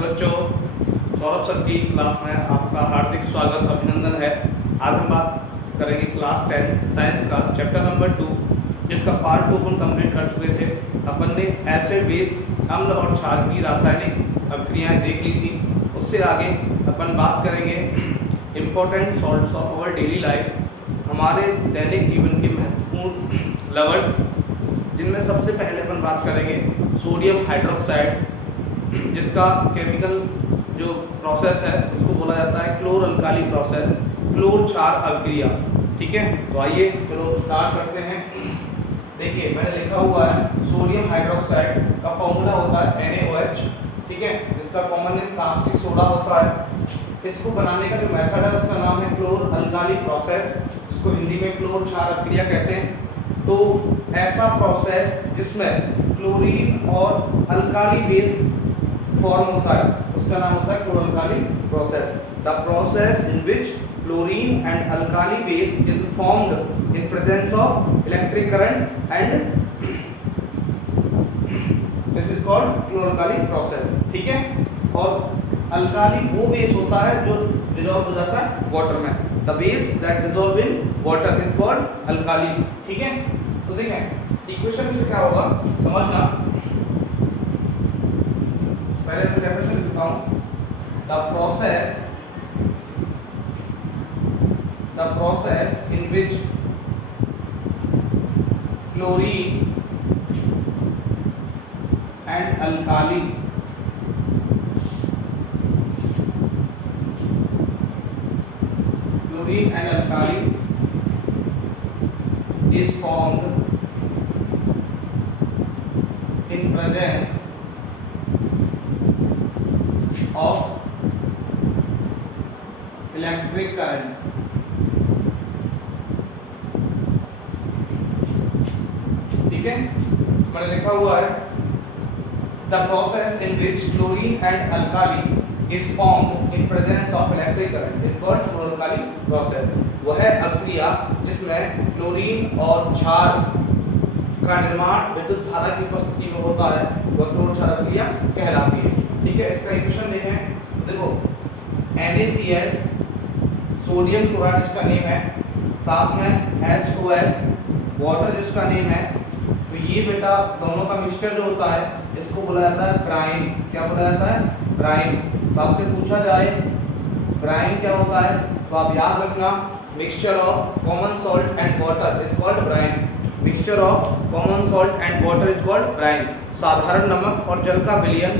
नमस्ते बच्चों, सौरभ सर की क्लास में आपका हार्दिक स्वागत अभिनंदन है। आज हम बात करेंगे क्लास 10 साइंस का चैप्टर नंबर 2, जिसका पार्ट 2 अपन कंप्लीट कर चुके थे। अपन ने एसिड बेस अम्ल और क्षार की रासायनिक अभिक्रियाएं देख ली थी। उससे आगे अपन बात करेंगे important salts of our daily life, हमारे दैनिक जीवन के महत्वपूर्ण लवण, जिनमें सबसे पहले अपन बात करेंगे सोडियम हाइड्रोक्साइड, जिसका केमिकल जो प्रोसेस है उसको बोला जाता है क्लोर अल्काली प्रोसेस, क्लोर क्षार अभिक्रिया। ठीक है, तो आइए चलो स्टार्ट करते हैं। देखिए मैंने लिखा हुआ है सोडियम हाइड्रोक्साइड का फॉर्मूला होता है NaOH, ठीक है, जिसका कॉमन नेम कास्टिक सोडा होता है। इसको बनाने का जो मेथड है उसका नाम है क्लोर अल्काली प्रोसेस, इसको हिंदी में क्लोर क्षार अभिक्रिया कहते हैं। तो ऐसा प्रोसेस जिसमें क्लोरीन और अल्काली बेस फॉर्म होता है उसका नाम होता है chlor alkali process. The process in which chlorine and alkali base is formed in presence of electric current and this is called chlor alkali process. ठीक है, और अल्काली वो बेस होता है जो डिसॉल्व हो जाता है वाटर में। The base that dissolve in water is called alkali. ठीक है, तो देखें इक्वेशन से क्या होगा समझना। पहले तो डेफिनेशन लिखता हूं, the process in which chlorine and alkali is formed in presence of electric current ठीक है, मैंने लिखा हुआ है the process in which chlorine and alkali is formed in presence of electric current is called chlor alkali process. वह अभिक्रिया जिसमें chlorine और क्षार का निर्माण विद्युत धारा की उपस्थिति में होता है वह क्लोर क्षार अभिक्रिया कहलाती है। ठीक है, इसका इक्वेशन देखें, देखो NaCl सोडियम क्लोराइड जिसका नेम है, साथ में HOH वाटर जिसका नेम है। तो ये बेटा दोनों का मिक्सचर जो होता है इसको बोला जाता है ब्राइन। क्या बोला जाता है? ब्राइन। तो आपसे पूछा जाए ब्राइन क्या होता है तो आप याद रखना mixture of common salt and water is called brine. Mixture of common salt and water is called brine. साधारण नमक और जल का विलयन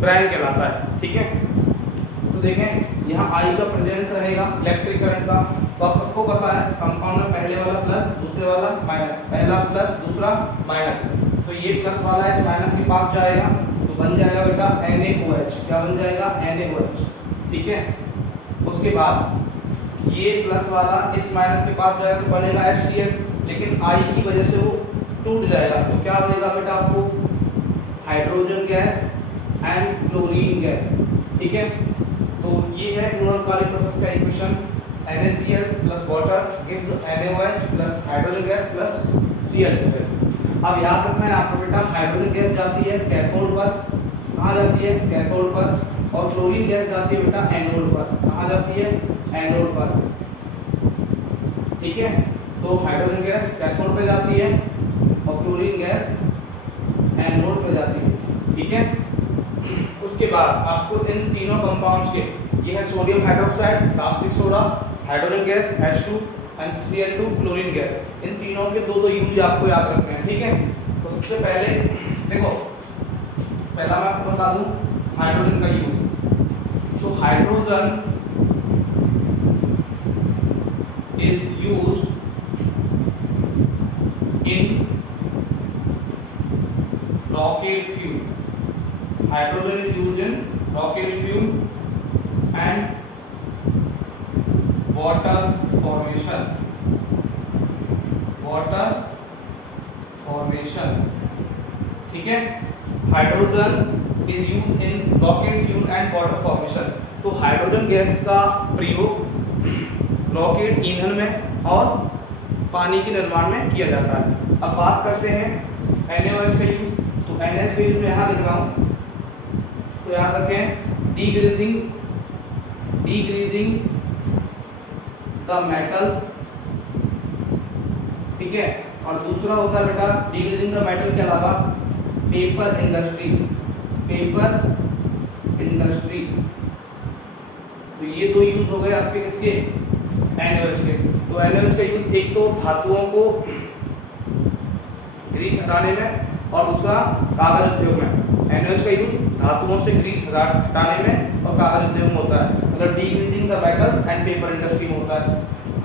ब्राइन कहलाता है। ठीक है, तो देखें यहाँ I का प्रेजेंस रहेगा इलेक्ट्रिक करंट का। तो आप सबको पता है कंपाउंड में पहले वाला प्लस दूसरे वाला माइनस, पहला प्लस दूसरा माइनस। तो ये प्लस वाला इस माइनस के पास जाएगा तो बन जाएगा बेटा NaOH। क्या बन जाएगा? NaOH। ठीक है, उसके बाद ये प्लस वाला इस माइनस के पास जाएगा तो बनेगा HCl, लेकिन I की वजह से वो टूट जाएगा। तो क्या बनेगा बेटा आपको? Hydrogen gas and chlorine gas. ठीक है, तो ये है क्लोर अल्काली प्रोसेस का equation. NaCl plus water gives NaOH plus hydrogen gas plus Cl2। अब याद रखना है आपको बेटा हाइड्रोजन गैस जाती है कैथोड पर। कहाँ जाती है? कैथोड पर। और क्लोरीन गैस जाती है बेटा एनोड पर। कहाँ जाती है? एनोड पर। ठीक है, तो हाइड्रोजन गैस कैथोड पे जाती है और क्लोरीन गैस एनोड पे जाती है। ठीक है, उसके बाद आपको इन तीनों कंपाउंड्स के, ये है sodium hydroxide caustic soda, hydrogen gas H2 and Cl2 chlorine gas, इन तीनों के दो यूज आपको याद रखने हैं। ठीक है, तो सबसे पहले देखो, पहला मैं आपको बता दूं हाइड्रोजन का यूज। तो hydrogen is used in rocket fuel. Hydrogen is used in rocket fuel and water formation. ठीक है, hydrogen is used in rocket fuel and water formation. तो हाइड्रोजन गैस का प्रयोग रॉकेट ईंधन में और पानी के निर्माण में किया जाता है। अब बात करते हैं NaOH का यूज। तो NH का यूज मैं यहाँ लिख रहा हूँ। तो याद रखें डिग्रीजिंग द मेटल्स, ठीक है। और दूसरा होता है बेटा डिग्रीजिंग द मेटल के अलावा पेपर इंडस्ट्री, तो ये तो यूज हो गए आपके किसके, NaOH के। तो NaOH का यूज एक तो धातुओं को ग्रीस हटाने में और दूसरा कागज उद्योग में। NaOH का यूज धातुओं से ग्रीस हटाने में और कागज उद्योग में होता है, मतलब degreasing the metals and paper industry में होता है।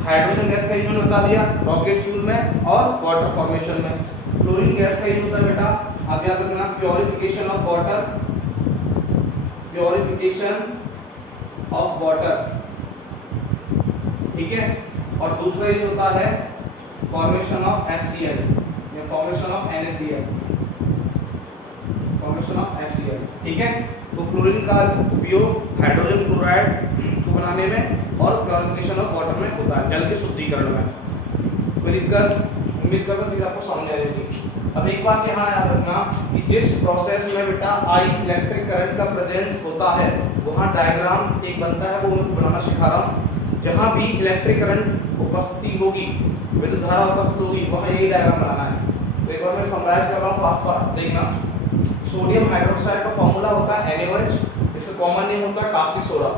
हाइड्रोजन गैस का यूज मैंने बता दिया रॉकेट फ्यूल में और वाटर फॉर्मेशन में। क्लोरीन गैस का यूज है बेटा आप याद रखना प्योरिफिकेशन ऑफ वाटर, ठीक है। और दूसरा यूज होता है फॉर्मेशन ऑफ HCl या फॉर्मेशन ऑफ HCl, ठीक है। तो क्लोरीन का उपयोग हाइड्रोजन क्लोराइड को बनाने में और प्योरिफिकेशन ऑफ वाटर में होता है, जल के शुद्धिकरण में। कोई दिक्कत? उम्मीद करता हूं कि आपको समझ आ जाएगी। अब एक बात यहाँ याद रखना कि जिस प्रोसेस में बेटा आई इलेक्ट्रिक करंट का प्रेजेंस होता है वहाँ डायग्राम एक बनता है, वो मैं बनाना सिखा रहा हूँ। जहाँ भी इलेक्ट्रिक करंट उपस्थिति होगी, विद्युत धारा उपस्थित होगी, वहाँ यही डायग्राम बनाना है। तो एक बार मैं समराइज कर रहा हूँ फास्ट देखना। सोडियम हाइड्रोक्साइड का फॉर्मूला होता है NaOH, इसका कॉमन नेम होता है कास्टिक सोडा।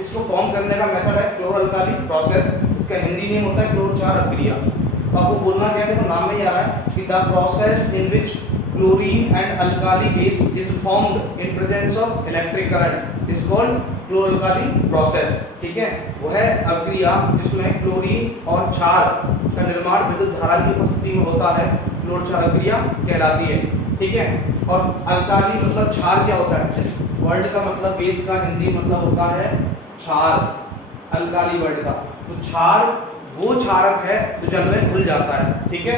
इसको फॉर्म करने का मेथड है क्लोर अल्काली प्रोसेस, इसका हिंदी नेम होता है क्लोर क्षार अभिक्रिया। तो आपको बोलना क्या है, देखो नाम में ही आ रहा है कि the process in which chlorine and alkali base is formed in presence of electric current is called chlor alkali process, ठीक है। वह अभिक्रिया जिसमें क्लोरीन और क्षार का निर्माण विद्युत धारा की उपस्थिति में होता है क्लोर क्षार अभिक्रिया कहलाती है, ठीक है। और अल्काली मतलब क्षार क्या होता है, इस वर्ड का मतलब बेस का हिंदी मतलब होता है क्षार, अल्काली वर्ड का। तो क्षार वो क्षारक है जो जल में घुल जाता है, ठीक है।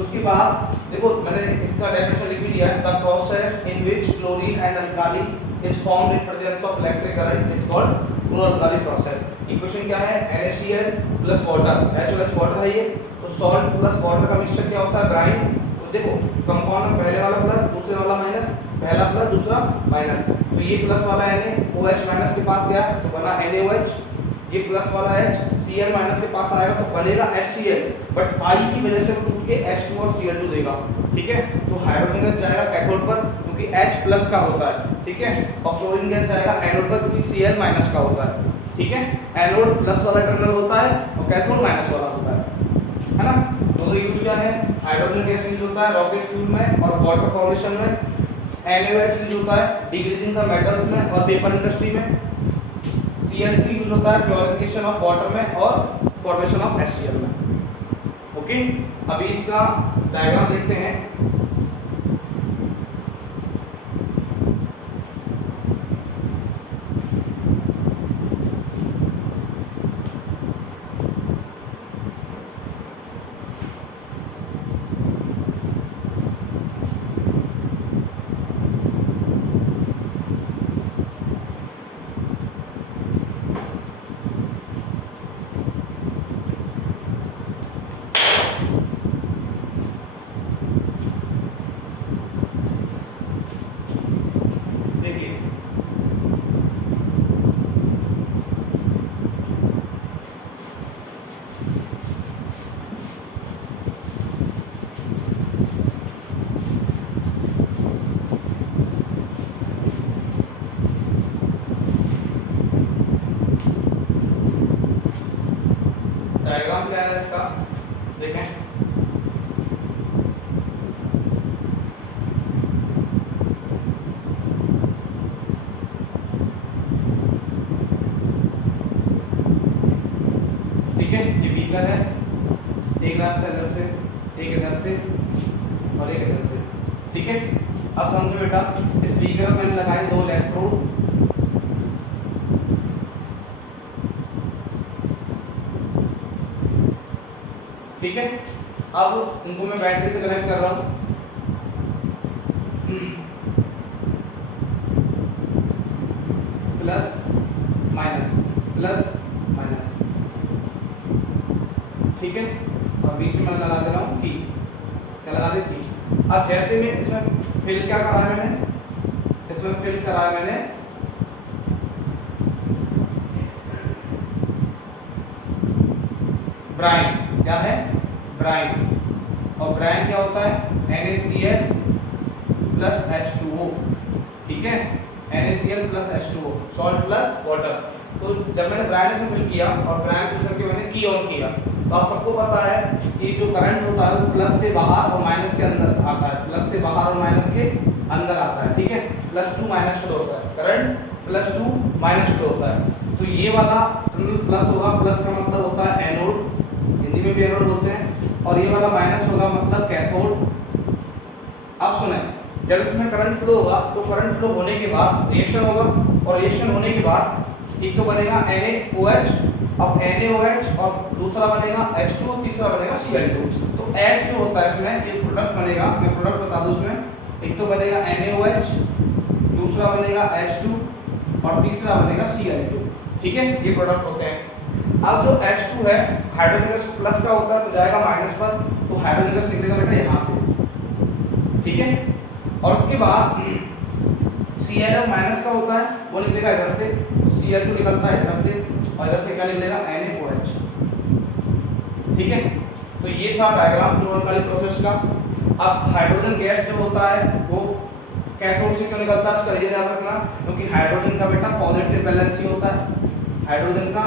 उसके बाद देखो मैंने इसका डेफिनेशन लिख भी दिया है, the process in which chlorine and alkali is formed in presence of electric current is called chlor alkali process. Equation क्या है, NaCl plus water, HOH water है ये, तो सॉल्ट प्लस वाटर का मिक्सचर क्या होता है, ब्राइन। तो देखो कंपाउंड में पहले वाला प्लस, दूसरे वाला माइनस, पहला प्लस दूसरा माइनस, तो ये प्लस वाला NaOH माइनस के पास गया तो बना NaOH, ये प्लस वाला H Cl माइनस के पास आएगा तो बनेगा HCl, बट I की वजह से वो टूट के H2 और Cl2 देगा, ठीक है। तो हाइड्रोजन गैस जाएगा कैथोड पर क्योंकि H प्लस का होता है, ठीक है। और क्लोरीन गैस जाएगा एनोड पर क्योंकि Cl माइनस का होता है, ठीक है। एनोड प्लस वाला टर्मिनल होता है और कैथोड माइनस वाला होता है ना। तो यूज क्या है, हाइड्रोजन गैस यूज होता है रॉकेट फ्यूल में और वाटर फॉर्मेशन में। NaOH यूज होता है डिग्रीजिंग द मेटल्स में और पेपर इंडस्ट्री में। Cl2 यूज होता है प्योरिफिकेशन ऑफ वाटर में और फॉर्मेशन ऑफ HCl में, ओके। अभी इसका डायग्राम देखते हैं। डायग्राम क्या है इसका देखें। ठीक है, ये बीकर है, एक रास्ता इधर से, एक इधर से और एक इधर से, ठीक है। अब समझो बेटा, इस बीकर में मैंने लगाए 2 इलेक्ट्रोड, ठीक है। अब इनको मैं बैटरी से कनेक्ट कर रहा हूं, प्लस माइनस, ठीक है। और बीच में लगा दे रहा हूं की, क्या लगा दे की। अब जैसे में इसमें फिल क्या करा है मैंने, इसमें फिल करा है मैंने ब्राइन। क्या है? ब्राइन। और ब्राइन क्या होता है? NaCl plus H2O। ठीक है, NaCl plus H2O, salt plus water. तो जब मैंने ब्राइन से फिल किया और ब्राइन फिल करके मैंने की ऑन किया, तो आप सबको पता है कि जो करंट होता है वो प्लस से बाहर और माइनस के अंदर आता है, प्लस से बाहर और माइनस के अंदर आता है। ठीक है, +2 फ्लो होता है, करंट +2 फ्लो होता है। तो ये वाला प्लस होगा, प्लस का मतलब होता है एनोड, हिंदी में भी एनोड बोलते हैं, और ये वाला माइनस होगा मतलब कैथोड। अब सुने, जब इसमें करंट फ्लो होगा तो करंट फ्लो होने के बाद रिएक्शन होगा, और रिएक्शन होने के बाद एक तो बनेगा NaOH, अब NaOH और दूसरा बनेगा H2, तीसरा बनेगा Cl2। तो H जो होता है इसमें एक प्रोडक्ट बनेगा, मैं प्रोडक्ट बता दूं इसमें, एक तो बनेगा NaOH, दूसरा बनेगा H2 और तीसरा बनेगा Cl2। ठीक है, ये प्रोडक्ट होते हैं। अब जो H2 है हाइड्रोजन गैस प्लस का होता है तो जाएगा माइनस पर, तो हाइड्रोजन गैस निकलेगा बेटा यहाँ से। ठीक है, और उसके बाद Cl माइनस का होता है वो निकलेगा इधर से, तो Cl2 निकलता है इधर से, और इधर से क्या निकलेगा? NaOH। ठीक है, तो ये था डायग्राम क्लोरो-अल्काली प्रोसेस का। अब हाइड्रोजन गैस जो होता है वो कैथोड से क्यों निकलता है इसका रीजन याद रखना, क्योंकि हाइड्रोजन का बेटा पॉजिटिव वैलेंसी होता है, हाइड्रोजन का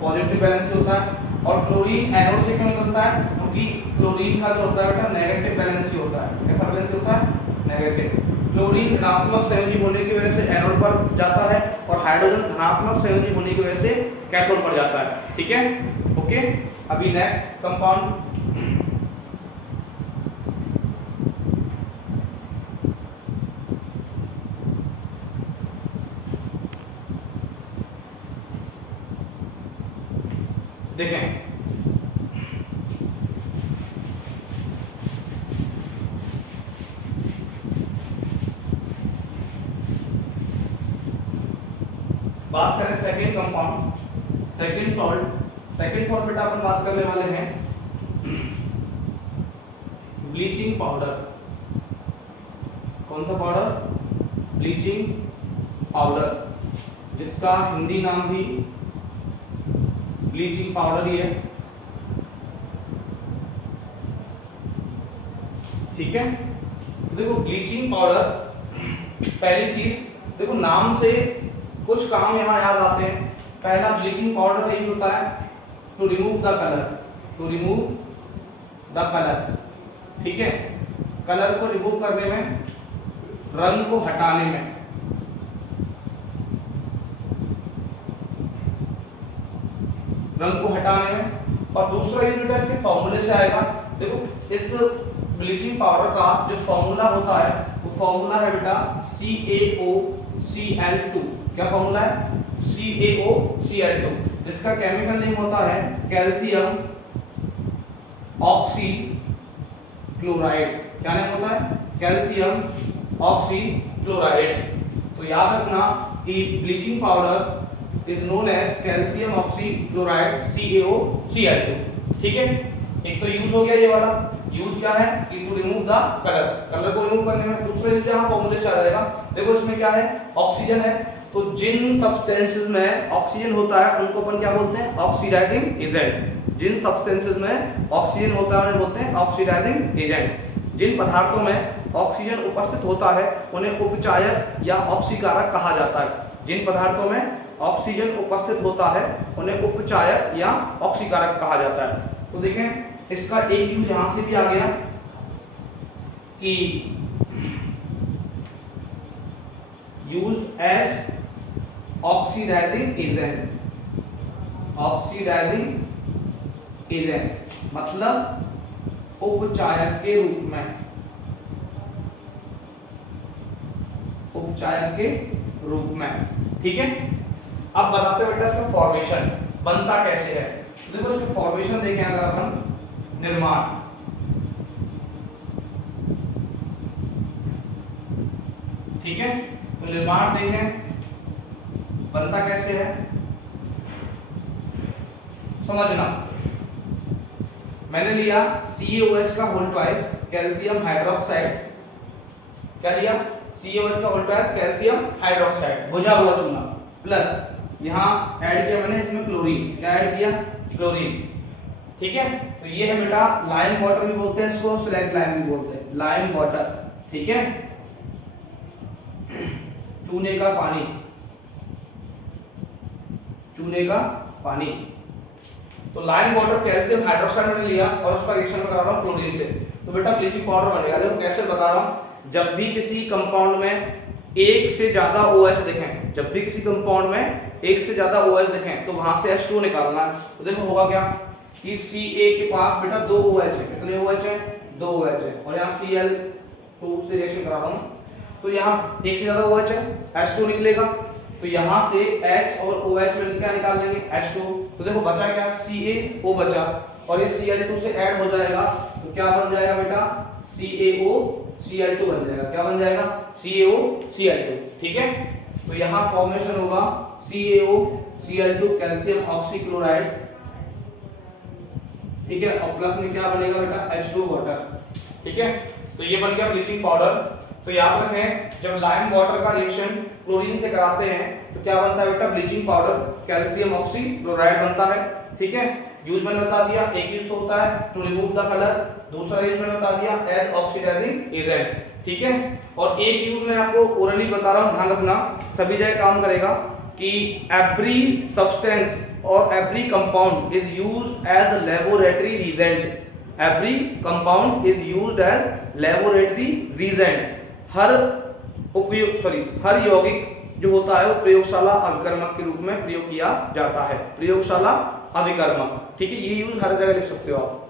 पॉजिटिव वैलेंसी होता है। और क्लोरीन एनोड से क्यों निकलता है? क्योंकि क्लोरीन का जो होता है बेटा नेगेटिव वैलेंसी होता है। कैसा वैलेंसी होता है? नेगेटिव। क्लोरीन ऋणात्मक संयोजी होने की वजह से एनोड पर जाता है, और हाइड्रोजन धनात्मक संयोजी होने की वजह से कैथोड पर जाता है। ठीक है, ओके। अभी नेक्स्ट कंपाउंड, देखें, बात करें second compound, second salt. Second salt बेटा अपन बात करने वाले हैं ब्लीचिंग पाउडर। कौन सा पाउडर? ब्लीचिंग पाउडर, जिसका हिंदी नाम भी ब्लीचिंग पाउडर ही है। ठीक है, देखो ब्लीचिंग पाउडर, पहली चीज देखो नाम से कुछ काम यहाँ याद आते हैं। पहला, ब्लीचिंग पाउडर का यूज होता है to remove the colour, to remove the colour. ठीक है, कलर को रिमूव करने में, रंग को हटाने में। रंग को हटाने में। और दूसरा यूज बेटा इसके फॉर्मूले से आएगा। देखो इस ब्लीचिंग पाउडर का जो फॉर्मूला होता है वो फॉर्मूला है बेटा CaOCl2। क्या फॉर्मूला है? CaOCl2, जिसका केमिकल नेम होता है कैल्शियम ऑक्सी क्लोराइड। क्या नाम होता है? Calcium oxychloride. तो याद रखना कि bleaching powder is known as calcium oxychloride CaOCl2। ठीक है, एक तो यूज हो गया ये वाला। यूज क्या है कि to remove the colour, colour को रिमूव करने में। दूसरा यूज यहाँ फॉर्मूले से आ जाएगा। देखो इसमें क्या है? ऑक्सीजन है, तो जिन सब्सटेंसेस में ऑक्सीजन होता है उनको अपन क्या बोलते हैं? Oxidizing agent. जिन सब्सटेंसेस में ऑक्सीजन होता है उन्हें बोलते हैं ऑक्सीडाइजिंग एजेंट। जिन पदार्थों में ऑक्सीजन उपस्थित होता है उन्हें उपचायक या ऑक्सीकारक कहा जाता है। जिन पदार्थों में ऑक्सीजन उपस्थित होता है उन्हें उपचायक या ऑक्सीकारक कहा जाता है। तो देखें इसका एक यूज यहां से भी आ गया कि used as oxidising agent. Oxidising agent मतलब उपचायक के रूप में, उपचायक के रूप में। ठीक है, अब बताते बेटा इसका फॉर्मेशन बनता कैसे है। देखो इसका फॉर्मेशन देखें अगर अपन, निर्माण। ठीक है, तो निर्माण देखें बनता कैसे है, समझना। मैंने लिया CaOH का होल ट्वाइस कैल्शियम हाइड्रोक्साइड। क्या लिया? CaOH का उल्टा है कैल्शियम हाइड्रोक्साइड, बुझा हुआ चूना, प्लस यहाँ ऐड किया मैंने इसमें क्लोरीन, क्या ऐड किया, क्लोरीन, ठीक है। तो ये है बेटा लाइम वाटर भी बोलते हैं इसको, स्लैग लाइम भी बोलते हैं, लाइम वाटर, ठीक है, चूने का पानी, चूने का पानी। तो लाइम वाटर कैल्शियम हाइड्रोक्साइड मैंने लिया और उसका रिएक्शन करा रहा हूं क्लोरीन से, तो बेटा ब्लीचिंग पाउडर बनेगा। देखो कैसे बता रहा हूं, जब भी किसी कंपाउंड में एक से ज्यादा OH देखें, जब भी किसी कंपाउंड में एक से ज्यादा OH देखें तो वहां से H2 निकालना है। तो देखो होगा क्या कि Ca के पास बेटा 2 OH है, कितने OH है, 2 OH है, और यहाँ Cl2 से रिएक्शन करा रहा हूं, तो यहाँ एक से ज्यादा OH है, H2 निकलेगा, तो यहाँ से H और OH मिलकर क्या निकाल लेंगे, H2। तो देखो बचा क्या, CaO बचा, और ये Cl2 से ऐड हो जाएगा, तो क्या बन जाएगा बेटा, CaO Cl2 बन जाएगा, क्या बन जाएगा, CaO Cl2, ठीक है। तो यहाँ फॉर्मेशन होगा CaO Cl2 कैल्शियम ऑक्सीक्लोराइड, ठीक है, और प्लस में क्या बनेगा बेटा, H2 वाटर, ठीक है। तो ये बन गया ब्लीचिंग पाउडर। तो याद रखें जब लाइम वाटर का रिएक्शन क्लोरीन से कराते हैं तो क्या बनता है बेटा, ब्लीचिंग पाउडर कैल्शियम ऑक्सीक्लोराइड बनता है, ठीक है। यूज मैंने बता दिया, एक यूज तो होता है टू रिमूव द कलर, दूसरा यूज मैंने बता दिया एज ऑक्सीडाइजिंग एजेंट, ठीक है। और एक यूज मैं आपको ओरली बता रहा हूं, ध्यान रखना, सभी जगह काम करेगा कि एवरी सब्सटेंस और every compound is used as laboratory reagent, every compound is used as laboratory reagent. हर यौगिक जो होता है वो प्रयोगशाला अभिकर्मक के रूप में प्रयोग किया जाता है, प्रयोगशाला अभिकर्मक, ठीक है, ये यूज हर जगह लिख सकते हो आप।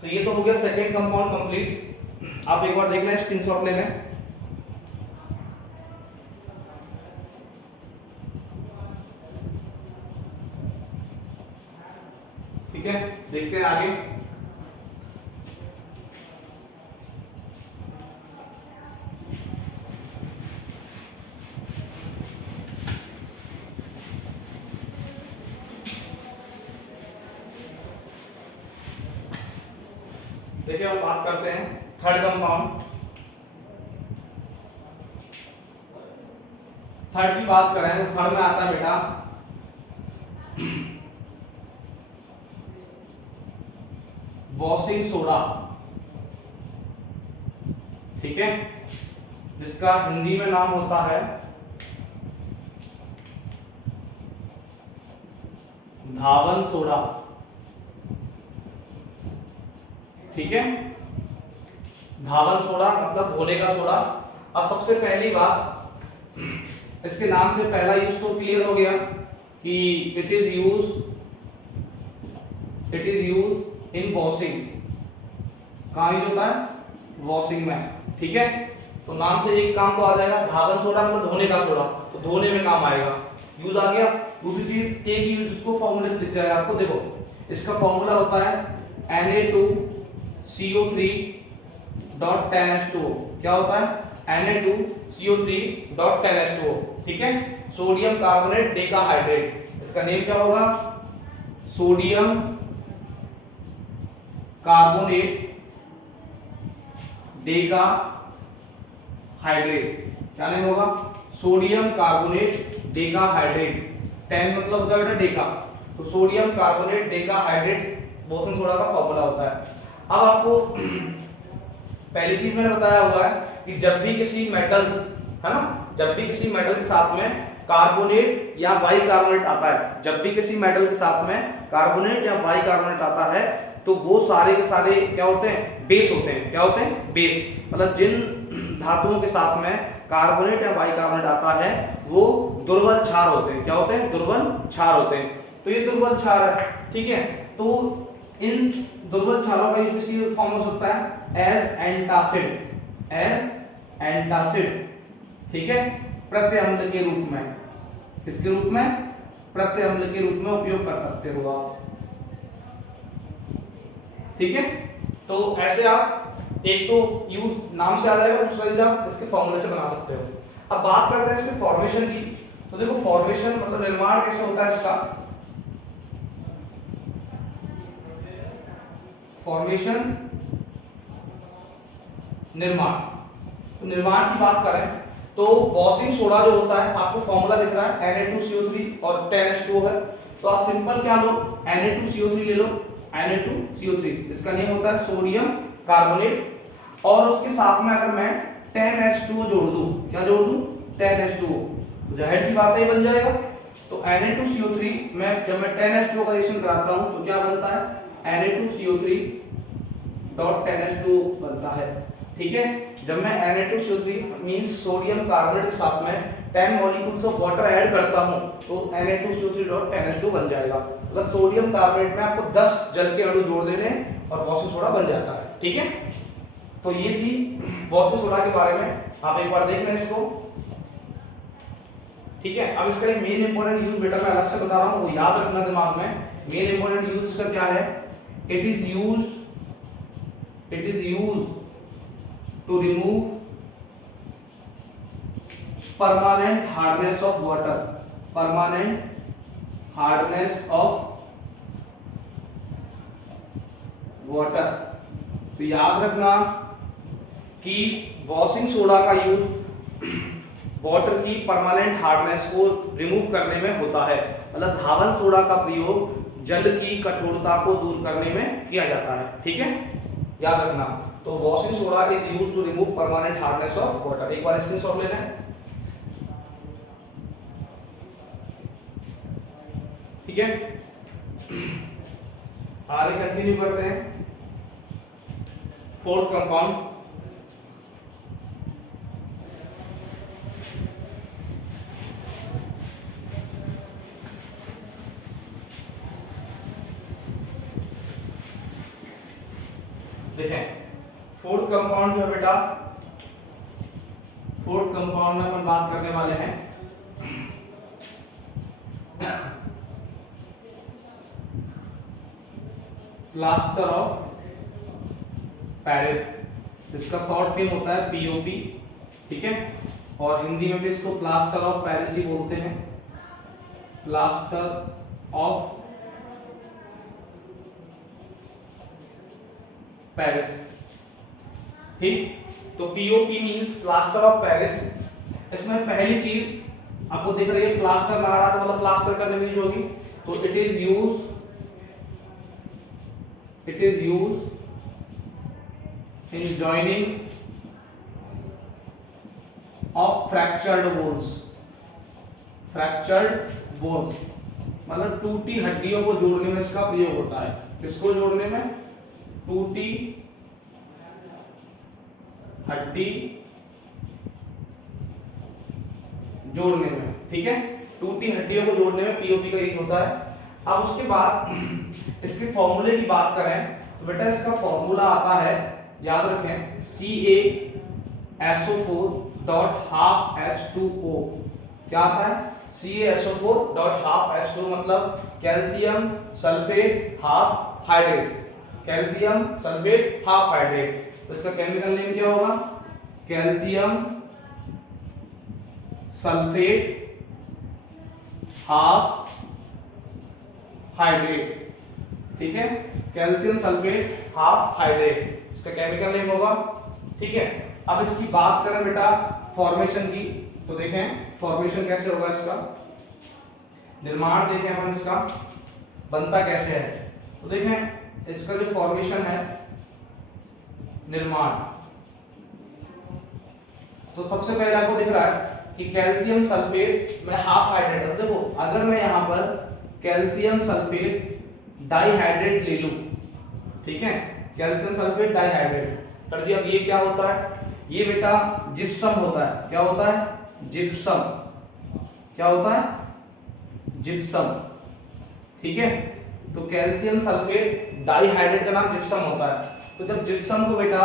तो ये तो हो गया सेकेंड कंपाउंड कंप्लीट। आप एक बार देख लें, स्क्रीनशॉट ले लें। ठीक है, देखते हैं आगे। देखिए हम बात करते हैं थर्ड कंपाउंड। थर्ड की बात करें तो थर्ड में आता है बेटा वॉशिंग सोडा, ठीक है, जिसका हिंदी में नाम होता है धावन सोडा, ठीक है, धावन सोडा मतलब धोने का सोडा। अब सबसे पहली बात, इसके नाम से पहला यूज तो क्लियर हो गया कि it is use in washing, कहां यूज होता है, वॉशिंग में, ठीक है। तो नाम से एक काम तो आ जाएगा, धावन सोडा मतलब धोने का सोडा, तो धोने में काम आएगा, यूज आ गया। दूसरी चीज एक यूज इसको फॉर्मूले से दिख जाएगा आपको, देखो इसका फॉर्मूला होता है Na2CO3.10H2O, क्या होता है, Na2CO3.10H2O, ठीक है, सोडियम कार्बोनेट डेकाहाइड्रेट, इसका नेम क्या होगा, सोडियम कार्बोनेट डेकाहाइड्रेट, क्या नेम होगा, सोडियम कार्बोनेट डेकाहाइड्रेट, 10 मतलब होता है बेटा डेका, तो sodium carbonate decahydrate washing soda का फॉर्मूला होता है। अब आपको पहली चीज मैंने बताया हुआ है कि जब भी किसी मेटल, है ना, जब भी किसी मेटल के साथ में कार्बोनेट या बाइकार्बोनेट आता है, जब भी किसी मेटल के साथ में कार्बोनेट या बाइकार्बोनेट आता है तो वो सारे के सारे क्या होते हैं, बेस होते हैं, क्या होते हैं, बेस, मतलब जिन धातुओं के साथ में कार्बोनेट या बाइकार्बोनेट आता है वो दुर्बल क्षार होते हैं, क्या होते हैं, दुर्बल क्षार होते हैं। तो ये दुर्बल क्षार है, ठीक है। तो इन दुर्बल क्षारों का यूज किसकी फॉर्म हो सकता है, एज एंटासिड, ठीक है, प्रत्यय अम्ल के रूप में, किसके रूप में, प्रत्यय अम्ल के रूप में उपयोग कर सकते हो आप, ठीक है। तो ऐसे आप एक तो यूज नाम से आ जाएगा, दूसरा यूज आप इसके फॉर्मूले से बना सकते हो। अब बात करते हैं इसके फॉर्मेशन की। तो देखो फॉर्मेशन मतलब निर्माण कैसे होता है इसका, फॉर्मेशन निर्माण, तो निर्माण की बात करें तो वॉशिंग सोडा जो होता है, आपको फॉर्मूला दिख रहा है Na2CO3 और 10H2O है, तो आप सिंपल क्या लो, Na2CO3 ले लो, Na2CO3 इसका नेम होता है सोडियम कार्बोनेट, और उसके साथ में अगर मैं 10H2O जोड़ दूं, क्या जोड़ दूं, 10H2O, तो जाहिर सी बात है ये बन जाएगा। तो Na2CO3 में जब मैं 10H2O का रिएक्शन कराता हूं तो क्या बनता है, Na2CO3 डॉट 10H2O बनता है, ठीक है। जब मैं Na2CO3 मींस सोडियम कार्बोनेट के साथ में 10 मॉलिक्यूल्स ऑफ वाटर ऐड करता हूं तो Na2CO3 डॉट 10H2 बन जाएगा। मतलब सोडियम कार्बोनेट में आपको 10 जल के अणु जोड़ देने और वॉशिंग सोडा बन जाता है, ठीक है। तो ये थी वॉशिंग सोडा के बारे में, आप एक बार देख लें इसको, ठीक है। अब इसका एक मेन इंपॉर्टेंट यूज बेटा मैं अलग से बता रहा हूं, वो याद रखना दिमाग में। मेन इंपॉर्टेंट यूज इसका क्या है, it is used to remove permanent hardness of water, permanent hardness of water। तो याद रखना कि वॉशिंग सोडा का यूज वाटर की परमानेंट हार्डनेस को रिमूव करने में होता है, मतलब धावन सोडा का प्रयोग जल की कठोरता को दूर करने में किया जाता है, ठीक है, याद रखना। तो washing soda is used to remove permanent hardness of water. एक बार स्क्रीनशॉट लेना है, ठीक है। आगे कंटिन्यू करते हैं। फोर्थ कंपाउंड, देखें फोर्थ कंपाउंड जो है बेटा, फोर्थ कंपाउंड में अपन बात करने वाले हैं प्लास्टर ऑफ पेरिस, इसका शॉर्ट फॉर्म होता है पीओपी, ठीक है, और हिंदी में भी इसको प्लास्टर ऑफ पेरिस ही बोलते हैं, प्लास्टर ऑफ पेरिस, ठीक। तो POP means plaster of Paris. इसमें पहली चीज आपको दिख रही है, प्लास्टर लगा रहा था मतलब प्लास्टर करने में यूज होगी, तो it is use in joining of fractured bones, मतलब टूटी हड्डियों को जोड़ने में इसका प्रयोग होता है। किसको जोड़ने में, टूटी हड्डी जोड़ने में, ठीक है, टूटी हड्डियों को जोड़ने में पीओपी का यूज होता है। अब उसके बाद इसके फॉर्मूले की बात करें तो बेटा इसका फॉर्मूला आता है, याद रखें, CaSO4.12H2O। क्या आता है, CaSO4.12H2O मतलब calcium sulphate half hydrate, calcium sulphate half hydrate. तो इसका केमिकल नेम क्या होगा, कैल्शियम सल्फेट हाफ हाइड्रेट, ठीक है, कैल्शियम सल्फेट हाफ हाइड्रेट इसका केमिकल नेम होगा, ठीक है। अब इसकी बात करें बेटा फॉर्मेशन की, तो देखें फॉर्मेशन कैसे होगा, इसका निर्माण देखें अपन, इसका बनता कैसे है। तो देखें इसका जो फॉर्मेशन है, निर्माण, तो सबसे पहले आपको दिख रहा है कि कैल्शियम सल्फेट में हाफ हाइड्रेट, देखो अगर मैं यहां पर कैल्शियम सल्फेट डाइहाइड्रेट ले लूं, ठीक है, कैल्शियम सल्फेट डाइहाइड्रेट कर दिया। अब ये क्या होता है, ये बेटा जिप्सम होता है। क्या होता है, जिप्सम। क्या होता है, जिप्सम, ठीक है। तो कैल्शियम सल्फेट डाइहाइड्रेट का नाम जिप्सम होता है। तो जब जिप्सम को बेटा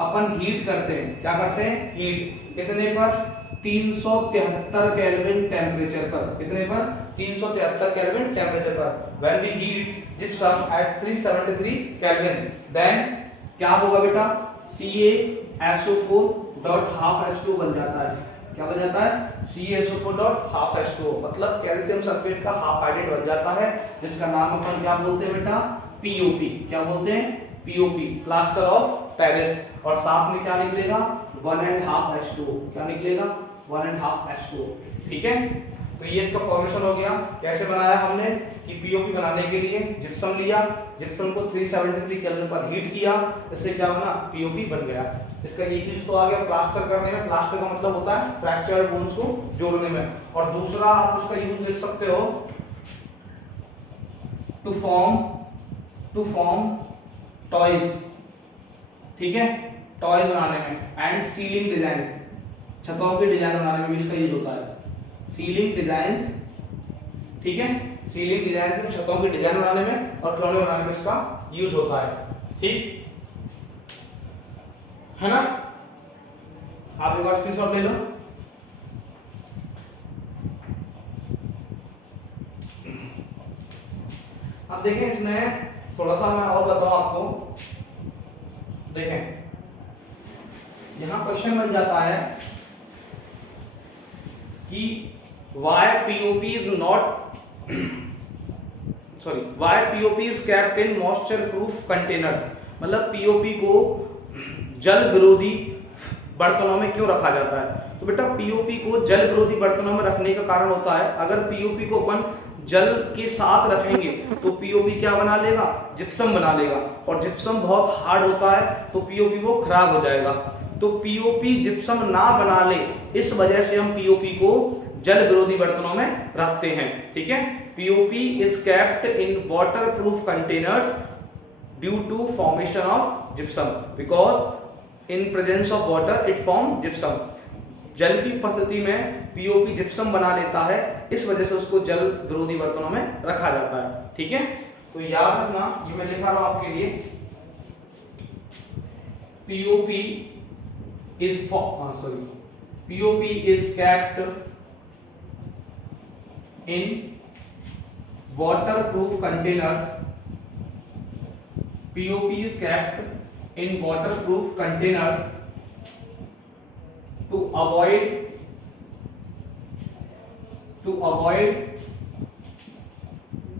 अपन हीट करते हैं, क्या करते हैं, हीट, कितने पर, 373 केल्विन टेम्परेचर पर, कितने पर, 373 केल्विन टेम्परेचर पर। When we heat gypsum at 373 kelvin, then क्या होगा बेटा, CaSO4.12H2O बन जाता है। क्या बन जाता है, CaSO4.12H2O, मतलब कैल्शियम सल्फेट का हाफ हाइड्रेट बन जाता है, जिसका नाम अपन क्या बोलते हैं बेटा, पीओपी। क्या बोलते हैं, पीओपी, प्लास्टर ऑफ पेरिस। और साथ में क्या निकलेगा 1.5 H2O, क्या निकलेगा 1.5 H2O। ठीक है, तो ये इसका फॉर्मेशन हो गया। कैसे बनाया हमने कि पीओपी बनाने के लिए जिप्सम लिया, जिप्सम को 373 केल्विन पर हीट किया, इससे क्या बना पीओपी बन गया। इसका एक चीज तो आ गया प्लास्टर करने में, प्लास्टर का मतलब होता है फ्रैक्चर्ड बोन्स को जोड़ने में। और दूसरा आप इसका यूज लिख सकते हो टू फॉर्म टॉयज, ठीक है, टॉयज बनाने में एंड सीलिंग डिजाइन, छतों के डिजाइन बनाने में भी इसका यूज होता है। सीलिंग डिजाइन, ठीक है, सीलिंग डिजाइन में छतों की डिजाइन बनाने में और खिलौने बनाने में इसका यूज होता है। ठीक है ना, आप एक बार स्क्रीनशॉट ले लो। अब देखें इसमें थोड़ा सा मैं और बताऊं आपको। देखें यहां क्वेश्चन बन जाता है कि why POP is not sorry why POP is kept in moisture proof containers, मतलब POP को जल विरोधी बर्तनों में क्यों रखा जाता है। तो बेटा POP को जल विरोधी बर्तनों में रखने का कारण होता है, अगर POP को अपन जल के साथ रखेंगे तो POP क्या बना लेगा, जिप्सम बना लेगा, और जिप्सम बहुत हार्ड होता है तो POP वो खराब हो जाएगा। तो POP जिप्सम ना बना ले, इस वजह से हम POP को जल विरोधी बर्तनों में रखते हैं। ठीक है, POP is kept in waterproof containers due to formation of gypsum, because in presence of water it form gypsum. जल की उपस्थिति में POP जिप्सम बना लेता है, इस वजह से उसको जल विरोधी बर्तनों में रखा जाता है। ठीक है, तो याद रखना, ये मैं लिखा रहा हूं आपके लिए, POP is kept in waterproof containers. POP is kept in waterproof containers to avoid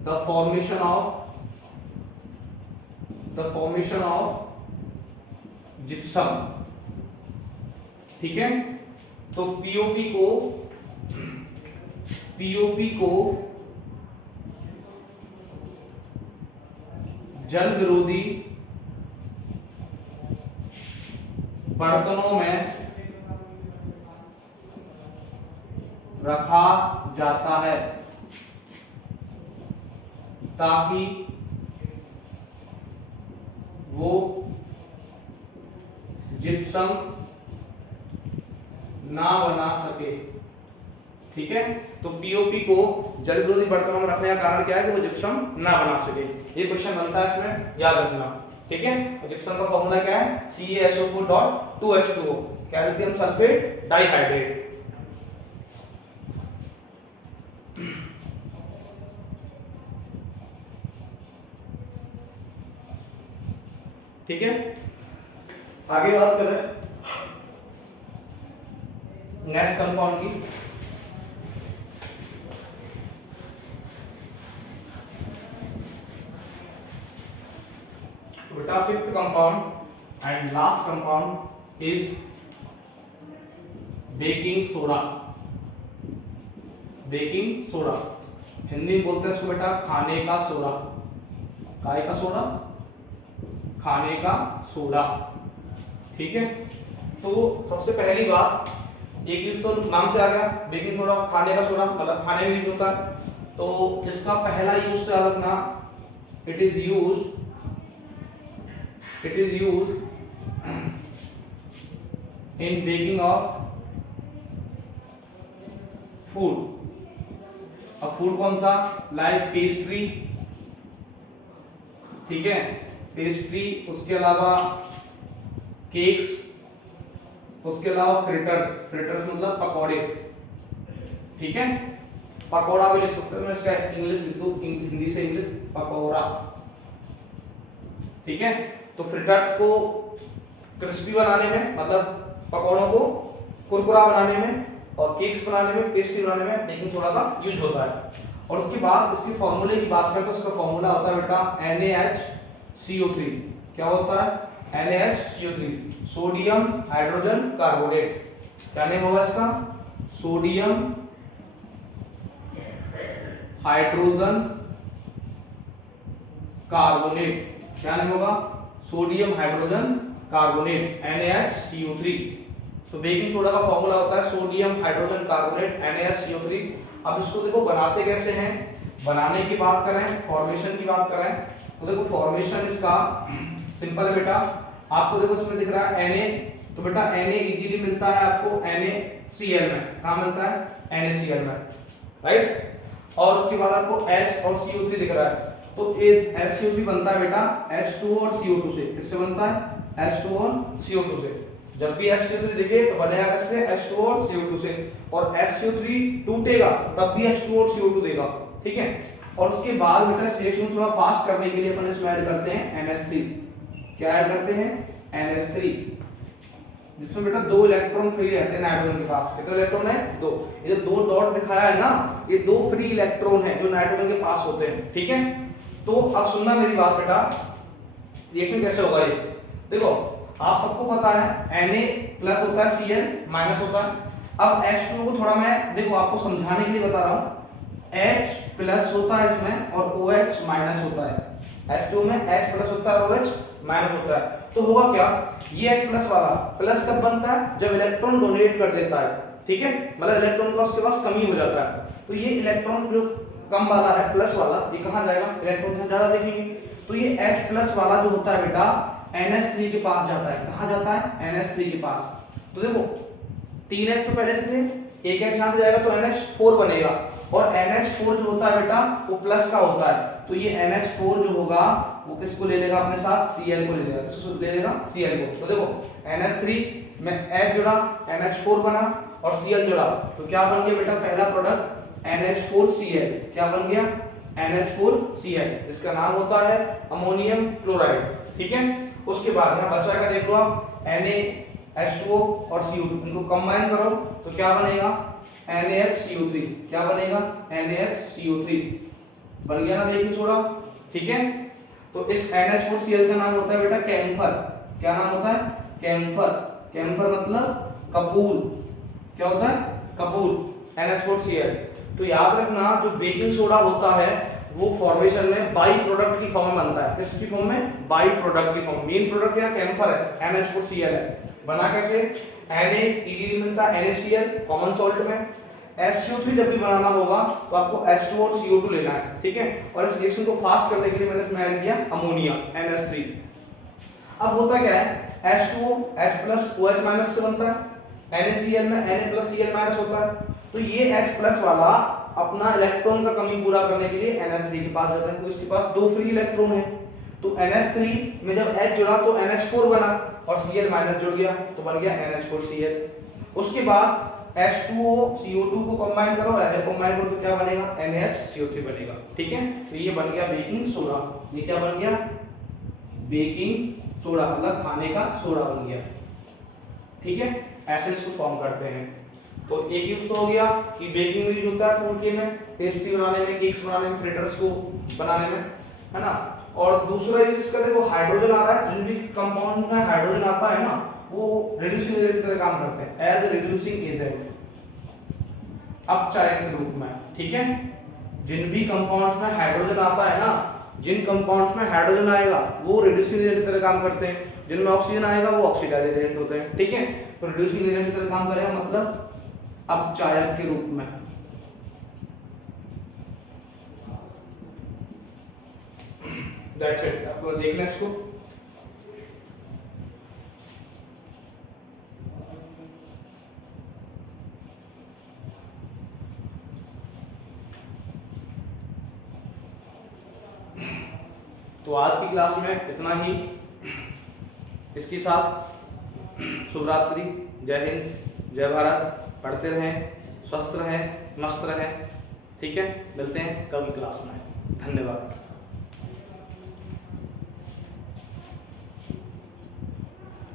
the formation of gypsum। ठीक है, तो POP को जल विरोधी बर्तनों में रखा जाता है ताकि वो जिप्सम ना बना सके। ठीक है, तो POP को जल विरोधी बर्तनों में रखने का कारण क्या है कि वो जिप्सम ना बना सके। ये क्वेश्चन बनता है इसमें, याद रखना। ठीक है, तो जिप्सम का फॉर्मूला क्या है, CaSO4.2H2O, कैल्शियम सल्फेट डाइहाइड्रेट। ठीक है, आगे बात करें नेक्स्ट कंपाउंड की। बेटा fifth compound and last compound is baking soda. Baking soda Hindi में बोलते हैं इसको बेटा खाने का सोडा। काय का सोडा, खाने का सोडा। ठीक है, तो सबसे पहली बात, एक यूज तो नाम से आ गया बेकिंग सोडा, खाने का सोडा, मतलब खाने में यूज होता है। तो इसका पहला यूज तो याद रखना, it is used in baking of food. अब फूड कौन सा, लाइक पेस्ट्री, ठीक है, पेस्ट्री, उसके अलावा केक्स, उसके अलावा फ्रिटर्स, फ्रिटर्स मतलब पकौड़े। ठीक है, पकौड़ा भी लिख सकते हो, मैं इसका इंग्लिश लिख दूं, हिंदी से इंग्लिश पकौड़ा। ठीक है, तो फ्रिटर्स को क्रिस्पी बनाने में, मतलब पकौड़ों को कुरकुरा बनाने में, और केक्स बनाने में, पेस्ट्री बनाने में बेकिंग सोडा का यूज होता है। और उसके बाद इसके फॉर्मूले की बात करें तो इसका फॉर्मूला होता है बेटा NaHCO3। क्या होता है, NaHCO3, सोडियम हाइड्रोजन कार्बोनेट। क्या नेम होगा इसका? Sodium hydrogen carbonate. क्या नेम होगा? Sodium hydrogen carbonate, NaHCO3। तो बेकिंग सोडा का फॉर्मूला होता है सोडियम हाइड्रोजन कार्बोनेट, NaHCO3। अब इसको देखो बनाते कैसे हैं। बनाने की बात करें, फॉर्मेशन की बात करें, तो देखो फॉर्मेशन इसका सिंपल है बेटा। आपको देखो इसमें दिख रहा है Na, तो बेटा Na इजीली मिलता है आपको NaCl में। कहाँ मिलता है? NaCl में, राइट। और उसके बाद आपको H और CO3 दिख रहा है, तो ये HCO3 बनता है बेटा H2O और CO2 से। किससे बनता है? H2O और CO2 से। जब भी HCO3 दिखे तो बनेगा किससे? H2O और CO2 से। और HCO3 टूटेगा तब भी H2O और CO2 देगा, ठीक है। और उसके बाद बेटा इस रिएक्शन को थोड़ा फास्ट करने के लिए अपन इसमें ऐड करते हैं NH3। क्या ऐड करते हैं? NH3, जिसमें बेटा 2 इलेक्ट्रॉन फ्री रहते हैं नाइट्रोजन के पास। कितने इलेक्ट्रॉन है? 2। ये जो 2 डॉट दिखाया है ना, ये 2 फ्री इलेक्ट्रॉन है जो नाइट्रोजन के पास होते हैं, ठीक है। तो अब सुनना मेरी बात बेटा, रिएक्शन कैसे होगा ये देखो। आप सबको पता है Na प्लस होता है, Cl माइनस होता है। अब H2O को थोड़ा मैं देखो आपको समझाने के लिए बता रहा हूं। H प्लस होता है इसमें और OH माइनस होता है। H2O में H प्लस होता है और OH माइनस होता है। तो होगा क्या? ये H प्लस वाला प्लस कब बनता है? जब इलेक्ट्रॉन डोनेट कर देता है, ठीक है। मतलब इलेक्ट्रॉन का उसके पास कमी हो जाता है। तो ये इलेक्ट्रॉन जो कम वाला है, प्लस वाला, ये कहां जाएगा? इलेक्ट्रॉन से ज्यादा देखेंगे। तो ये H प्लस वाला जो होता है बेटा NH3 के पास जाता है। कहां जाता है? NH3 के पास। तो देखो 3H तो पहले से थे, एक H यहां से जाएगा तो NH4 बनेगा। और NH4 जो होता है बेटा वो प्लस का होता है। तो ये NH4 जो होगा वो किसको ले लेगा अपने साथ? Cl को ले लेगा। किसको ले लेगा? Cl को। तो देखो NH3 में H जुड़ा, NH4 बना और Cl जुड़ा, तो क्या बन गया बेटा? पहला प्रोडक्ट NH4Cl। क्या बन गया? NH4Cl, जिसका नाम होता है अमोनियम क्लोराइड, ठीक है। उसके बाद यहां बचा क्या देख लो आप? NaH2O और CO2, इनको कंबाइन करो तो क्या बनेगा? NaHCO3। क्या बनेगा? NaHCO3 बन गया ना बेकिंग सोडा, ठीक है। तो इस NH4Cl का नाम होता है बेटा कैम्फर। क्या नाम होता है? कैम्फर। कैम्फर मतलब कपूर। क्या होता है? कपूर, NH4Cl। तो याद रखना जो बेकिंग सोडा होता है वो फॉर्मेशन में बाई प्रोडक्ट की फॉर्म में बनता है। किसकी फॉर्म में? बाई प्रोडक्ट की फॉर्म। मेन प्रोडक्ट क्या? कैम्फर है, NH4Cl है। बना कैसे? Na इजीली मिलता है NaCl कॉमन सॉल्ट में। HCO3 जब भी बनाना होगा तो आपको H2O और CO2 लेना है, ठीक है। और इस रिएक्शन को फास्ट करने के लिए मैंने इसमें ऐड किया अमोनिया, NH3। अब होता क्या है? H2O H+ OH माइनस से बनता है। NaCl में Na + Cl माइनस होता है। तो ये H+ वाला अपना इलेक्ट्रॉन का कमी पूरा करने के लिए NH3 के पास जाता है, क्योंकि इसके पास 2 फ्री इलेक्ट्रॉन है। तो NH3 में जब H जुड़ा तो NH4 बना और Cl माइनस जुड़ गया तो बन गया NH4Cl। उसके बाद H2O CO2 को कंबाइन करो, Na कंबाइन करो तो क्या बनेगा? NaHCO3 बनेगा, ठीक है। तो ये बन गया बेकिंग सोडा। ये क्या बन गया? बेकिंग सोडा, मतलब खाने का सोडा बन गया, ठीक है। ऐसे इसको फॉर्म करते हैं। तो एक यूज तो हो गया कि बेकिंग में यूज होता है फूड के में, पेस्ट्री बनाने में, केक्स बनाने में, फ्रिटर्स को बनाने में, है ना। और दूसरा यूज इसका देखो हाइड्रोजन आ रहा है। जिन भी कंपाउंड में हाइड्रोजन आता है ना वो रिड्यूसिंग एजेंट की तरह काम करते हैं, एज ए रिड्यूसिंग एजेंट, अपचायक के रूप में, ठीक है। जिन भी कंपाउंड्स में हाइड्रोजन आता है ना, जिन कंपाउंड्स में हाइड्रोजन आएगा वो रिड्यूसिंग एजेंट की तरह काम करते हैं। जिनमें ऑक्सीजन आएगा वो ऑक्सीडाइजिंग एजेंट होते हैं, ठीक है। तो रिड्यूसिंग एजेंट की तरह काम करेगा, मतलब अपचायक के रूप में। That's it. आपको देखना इसको। तो आज की क्लास में इतना ही। इसके साथ शुभ रात्रि, जय हिंद, जय भारत। पढ़ते रहें, स्वस्थ रहें, मस्त रहें, ठीक है। मिलते हैं कल की क्लास में। धन्यवाद।